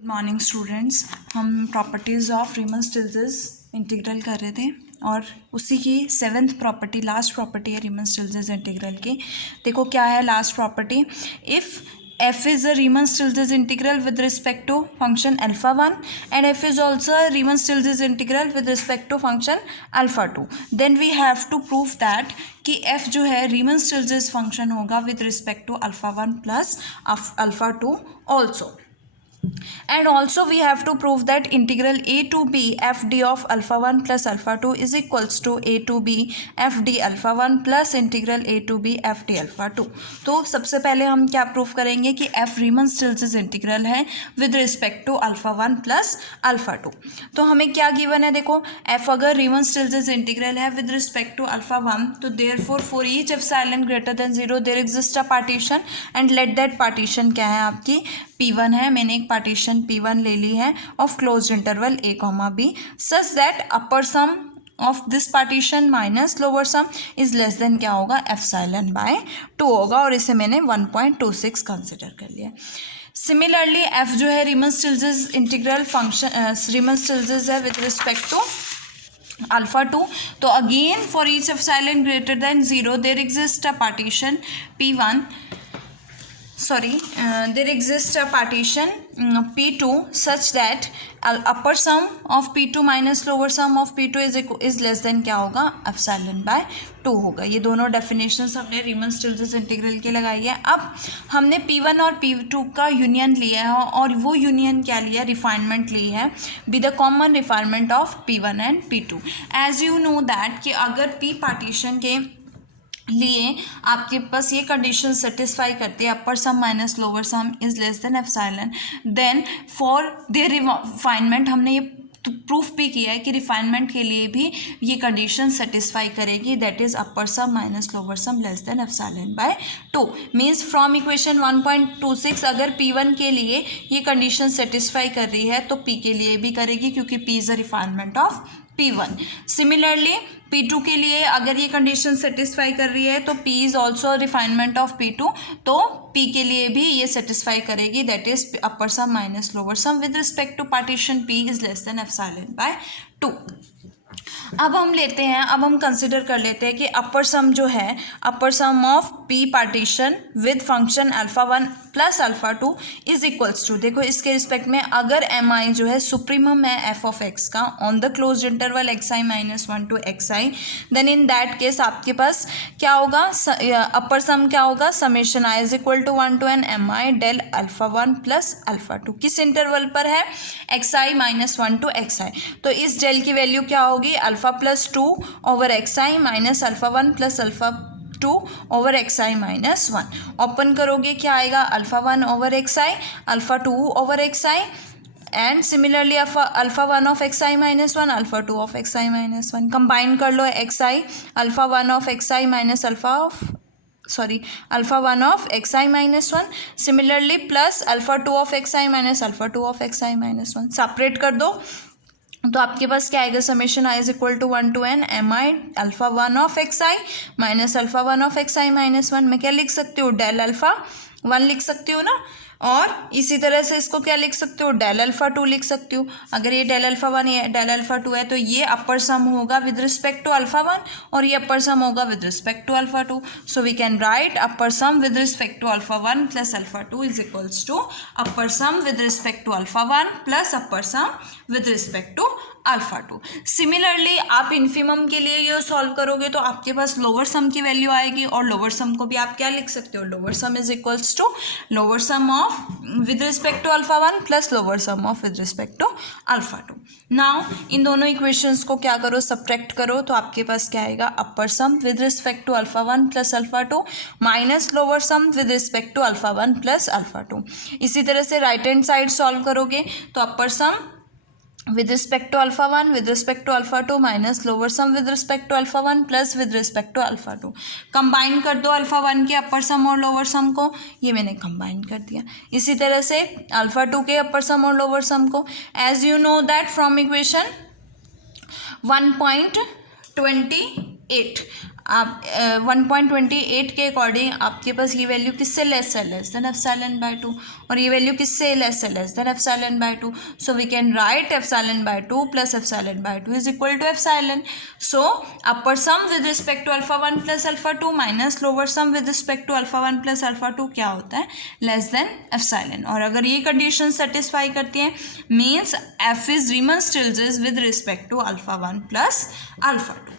Good morning students. हम properties of रीमन-स्टिल्ज़ integral कर रहे थे और उसी की 7th प्रॉपर्टी, लास्ट प्रॉपर्टी है रीमन-स्टिल्ज़ इंटीग्रल की। देखो क्या है last property. If f is a Riemann-Stieltjes integral with respect to function alpha 1 and f is also a Riemann-Stieltjes integral with respect to function alpha 2, then we have to prove that कि f जो है Riemann-Stieltjes function होगा with respect to alpha 1 plus alpha 2 also. And also we have to prove that integral a to b f d of alpha 1 plus alpha 2 is equals to a to b f d alpha 1 plus integral a to b f d alpha 2. तो सबसे पहले हम क्या prove करेंगे कि f Riemann Stieltjes integral है with respect to alpha 1 plus alpha 2. तो हमें क्या गिवन है, देखो f अगर रीमन-स्टिल्टज इंटीग्रल है विद रिस्पेक्ट टू अल्फा 1 तो therefore for each epsilon greater than 0 there exist a partition and let that partition क्या है आपकी P1 है। मैंने एक पार्टीशन P1 ले ली है of closed interval a comma b such that upper sum of this partition minus lower sum is less than क्या होगा एप्सिलॉन बाय 2 होगा और इसे मैंने 1.26 कंसिडर कर लिया। सिमिलरली f जो है रीमन-स्टिल्टज इंटीग्रल फंक्शन रीमन-स्टिल्टज है विद रिस्पेक्ट टू अल्फा 2. तो again for each epsilon greater than 0 there exist a partition P1 there exists a partition P2 such that upper sum of P2 minus lower sum of P2 is less than क्या होगा epsilon by 2 होगा। ये दोनों definitions हमने रीमन-स्टिल्टज integral की लगाई है। अब हमने P1 और P2 का यूनियन लिया है और वो यूनियन क्या लिया, रिफाइनमेंट ली है with the common refinement of P1 and P2। As you know that कि अगर P पार्टीशन के लिए आपके पास ये कंडीशन सेटिस्फाई करती है upper sum minus lower sum is less than epsilon, then for their refinement हमने ये प्रूफ भी किया है कि रिफाइनमेंट के लिए भी ये कंडीशन सेटिस्फाई करेगी, that is upper sum minus lower sum less than epsilon by 2। Means from equation 1.26 अगर P1 के लिए ये कंडीशन सेटिस्फाई कर रही है तो P के लिए भी करेगी क्योंकि P is a refinement of P1। Similarly P2 के लिए अगर ये कंडीशन सेटिस्फाई कर रही है तो P is also refinement of P2, तो P के लिए भी ये सेटिस्फाई करेगी, that is upper sum minus lower sum with respect to partition P is less than epsilon by 2। अब हम कंसिडर कर लेते हैं कि अपर सम जो है upper sum of P partition with function alpha 1 plus alpha 2 is equals to, देखो इसके रिस्पेक्ट में अगर mi जो है सुप्रीमम है f ऑफ x का on the close interval xi minus 1 to xi, then in that case आपके पास क्या होगा, अपर सम क्या होगा, summation i is equal to 1 to n mi del alpha 1 plus alpha 2 किस इंटरवल पर है, xi माइनस 1 टू xi। तो इस डेल की वैल्यू क्या होगी, alpha plus 2 over xi minus alpha 1 plus alpha 2 over xi minus 1। Open करोगे क्या आएगा, alpha 1 over xi, alpha 2 over xi and similarly alpha 1 of xi minus 1, alpha 2 of xi minus 1। Combine कर लो xi, alpha 1 of xi minus alpha 1 of xi minus 1, similarly plus alpha 2 of xi minus alpha 2 of xi minus 1। Separate कर दो तो आपके पास क्या आएगा, summation i is equal to 1 to n mi alpha 1 of xi minus alpha 1 of xi minus 1। मैं क्या लिख सकती हूँ, डेल अल्फा 1 लिख सकती हूँ ना, और इसी तरह से इसको क्या लिख सकती हूँ, डेल अल्फा 2 लिख सकती हूँ। अगर ये डेल अल्फा 1 ये डेल अल्फा 2 है तो ये अपर सम होगा विद रिस्पेक्ट टू अल्फा 1 और ये अपर सम होगा with respect to alpha 2। So we can write upper sum with respect to alpha 1 plus alpha 2 is equals to upper sum with respect to alpha 1 plus upper sum with respect to alpha 2। Similarly आप infimum के लिए ये solve करोगे तो आपके पास lower सम की value आएगी और लोअर सम को भी आप क्या लिख सकते हो, lower sum is equals to lower sum of with respect to alpha 1 plus lower sum of with respect to alpha 2। Now in दोनों इक्वेशंस को क्या करो, सब्ट्रैक्ट करो तो आपके पास क्या आएगा, upper sum with respect to alpha 1 plus alpha 2 minus lower sum with respect to alpha 1 plus alpha 2। इसी तरह से राइट हैंड साइड सॉल्व करोगे तो अपर सम with respect to alpha 1 with respect to alpha 2 minus lower sum with respect to alpha 1 plus with respect to alpha 2। Combine कर दो alpha 1 के अपर सम और lower sum को, ये मैंने कंबाइन कर दिया। इसी तरह से अल्फा 2 के अपर सम और लोअर सम को, as you know that from equation 1.28 आप 1.28 के अकॉर्डिंग आपके पास ये वैल्यू किससे लेस है, लेस देन एप्सिलॉन बाय 2, और ये वैल्यू किससे लेस है, less than epsilon by 2. So we can write epsilon by 2 plus epsilon by 2 is equal to epsilon. So upper sum with respect to alpha 1 plus alpha 2 minus lower sum with respect to alpha 1 plus alpha 2 क्या होता है, less than epsilon. और अगर ये condition satisfy करती है means f is Riemann Stieltjes with respect to alpha 1 plus alpha 2.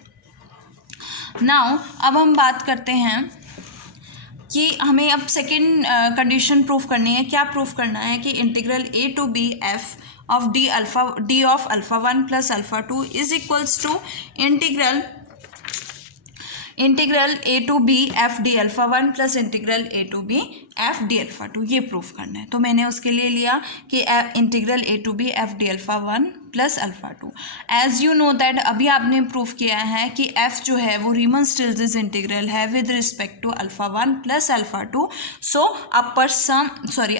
Now अब हम बात करते हैं कि हमें अब सेकेंड कंडीशन प्रूफ करनी है. क्या प्रूफ करना है कि integral a to b f of d of alpha 1 plus alpha 2 is equals to integral a to b f d alpha 1 plus integral a to b f d alpha 2. ये proof करना है. तो मैंने उसके लिए लिया कि integral a to b f d alpha 1 plus alpha 2. As you know that अभी आपने प्रूफ किया है कि एफ जो है वो रीमन स्टिल्ट्ज इंटीग्रल है with respect to alpha 1 plus alpha 2. So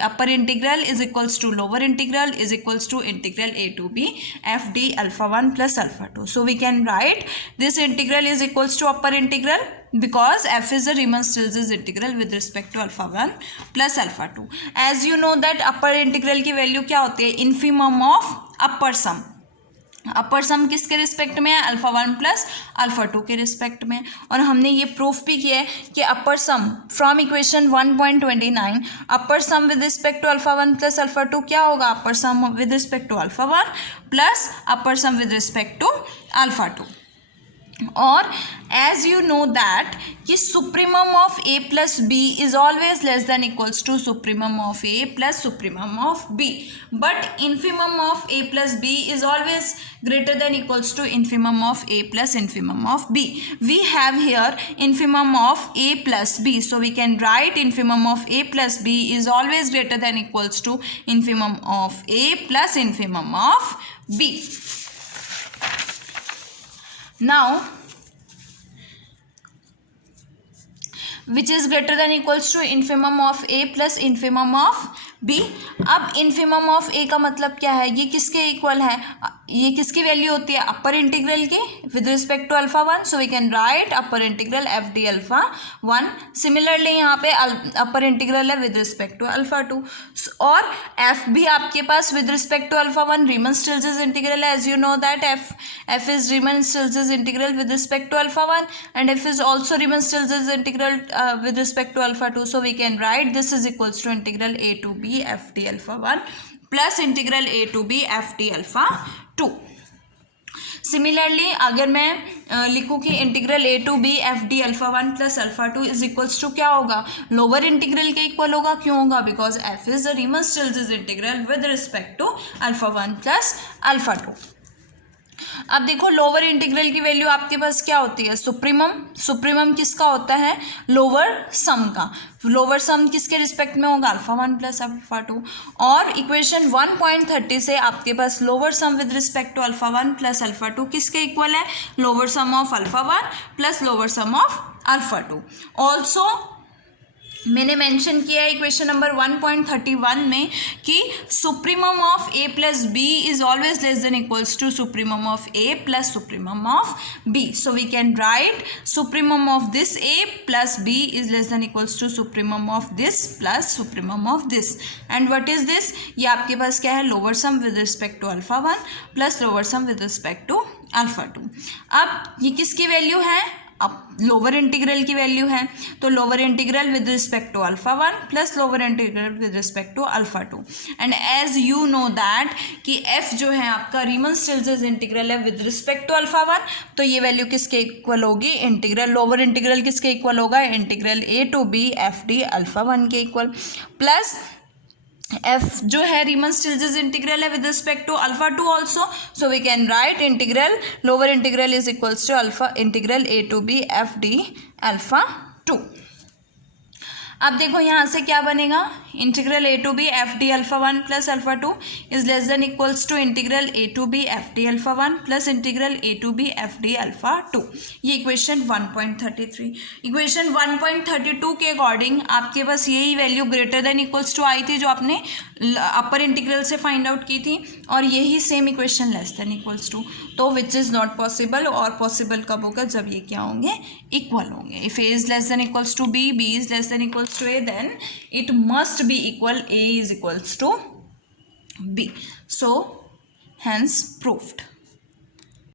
upper integral is equals to lower integral is equals to integral a to b f d alpha 1 plus alpha 2. So we can write this integral is equals to upper integral because f is a Riemann Stieltjes integral with respect to alpha 1 plus alpha 2. As you know that upper integral की value क्या होती है, infimum of upper sum. अपर सम किसके respect में है, alpha 1 plus alpha 2 के respect में. और हमने ये प्रूफ भी किया है कि upper sum from equation 1.29 upper sum with respect to alpha 1 plus alpha 2 क्या होगा, upper sum with respect to alpha 1 plus upper sum with respect to alpha 2. और एज यू नो दैट कि supremum of a plus b is always less than equals to supremum of a plus supremum of b, but infimum of a plus b is always greater than equals to infimum of a plus infimum of b. We have here infimum of a plus b, so we can write infimum of a plus b is always greater than equals to infimum of a plus infimum of b. Now which is greater than equals to infimum of a plus infimum of b. अब infimum of a का मतलब क्या है, ये किसके equal है, ये किसकी वैल्यू होती है, अपर इंटीग्रल की with respect to alpha 1. So we can write upper integral f d alpha 1. Similarly यहाँ पे अपर इंटीग्रल है विद रिस्पेक्ट टू अल्फा 2. और एफ भी आपके पास with respect to alpha 1 Riemann Stieltjes integral है. As you know that f is Riemann Stieltjes integral with respect to alpha 1 and f is also Riemann Stieltjes integral with respect to alpha 2. So we can write this is equals to integral a to b f d alpha 1 plus integral a to b f d alpha 2. Similarly अगर मैं लिखूँ कि integral a to b f d alpha 1 plus alpha 2 is equals to क्या होगा, lower integral के equal होगा. क्यों होगा, because f is the Riemann Stieltjes integral with respect to alpha 1 plus alpha 2. अब देखो लोअर इंटीग्रल की वैल्यू आपके पास क्या होती है, सुप्रीमम. सुप्रीमम किसका होता है, लोअर सम का. लोअर सम किसके रिस्पेक्ट में होगा, अल्फा 1 प्लस अल्फा 2. और इक्वेशन 1.30 से आपके पास lower sum with respect to alpha 1 plus alpha 2 किसके इक्वल है, lower sum of alpha 1 plus lower sum of alpha 2. Also मैंने मेंशन किया है इक्वेशन नंबर 1.31 में कि supremum of a plus b is always less than equals to supremum of a plus supremum of b. So we can write supremum of this a plus b is less than equals to supremum of this plus supremum of this. And what is this, ये आपके पास क्या है, lower sum with respect to alpha 1 plus lower sum with respect to alpha 2. अब ये किसकी value है, अब लोअर इंटीग्रल की वैल्यू है. तो lower integral with respect to alpha 1 plus lower integral with respect to alpha 2. And as you know that कि f जो है आपका रीमन स्टिल्ट्ज इंटीग्रल है विद रिस्पेक्ट टू अल्फा 1, तो ये वैल्यू किसके इक्वल होगी, इंटीग्रल लोअर इंटीग्रल किसके इक्वल होगा, integral a to b f d alpha 1 के इक्वल. प्लस एफ जो है रीमन स्टिल्ट्ज इंटीग्रल है with respect to alpha 2 also. So we can write integral lower integral is equals to alpha integral a to b f d alpha 2. अब देखो यहाँ से क्या बनेगा, integral a to b f d alpha one plus alpha two is less than equals to integral a to b f d alpha one plus integral a to b f d alpha two. ये equation 1.33। Equation 1.32 के according आपके पास यही value greater than equals to आई थी जो आपने upper integral से find out की थी, और यही same equation less than equals to, तो विच इज़ नॉट पॉसिबल। और पॉसिबल कब होगा, जब ये क्या होंगे, इक्वल होंगे। If a is less than equals to b, b is less than equals to a, then it must be equal, a is equals to b, so hence proved।